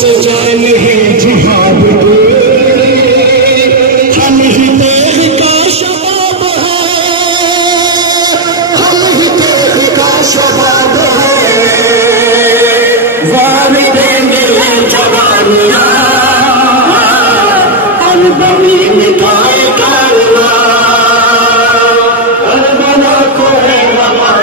سے جان ہے جہاد ہم ہی تیغ کا شباب ہے، ہم ہی تیغ کا شباب ہے، وار دیں گے جوانیاں البرین کا کارواں، کربلا کو ہے رواں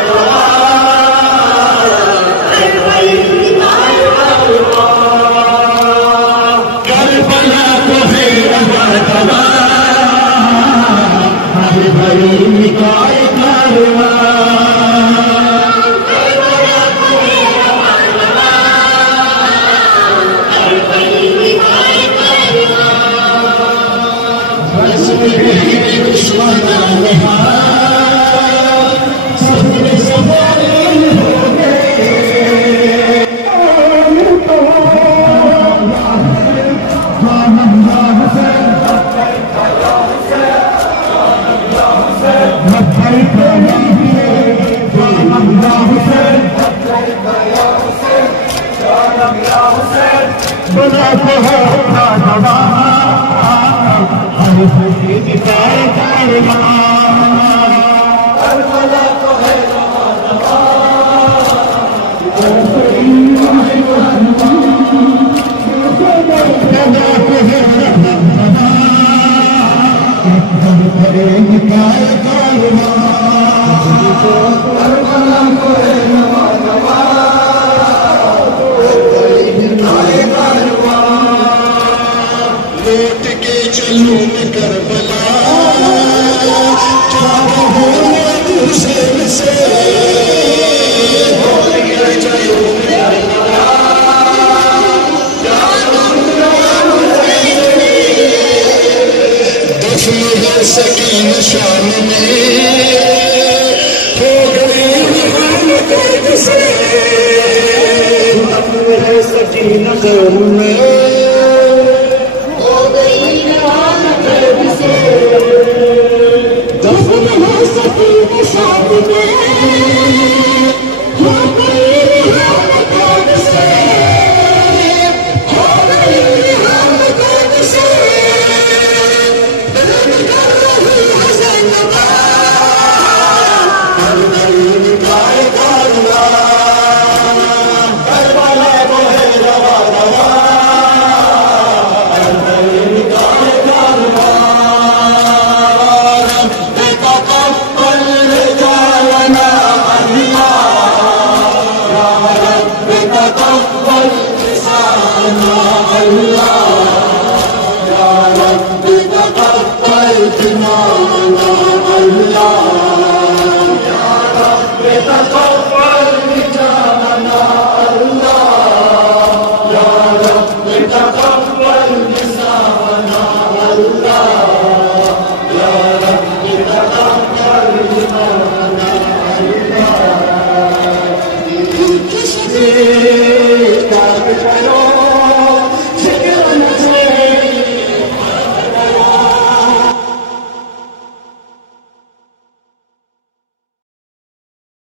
بنا کو ہے اپنا جوان ہر خوشی دکھائے کارواں، کربلا کو ہے لوٹ کے چلوں میں کربلا کیا کہوں میں حسین سے، لوٹ کے چلوں میں کربلا کیا کہوں میں حسین سے، دفن ہے سکین شام میں ہو گئی ہم قید سے، دفن ہے سکین شام میں Yeah.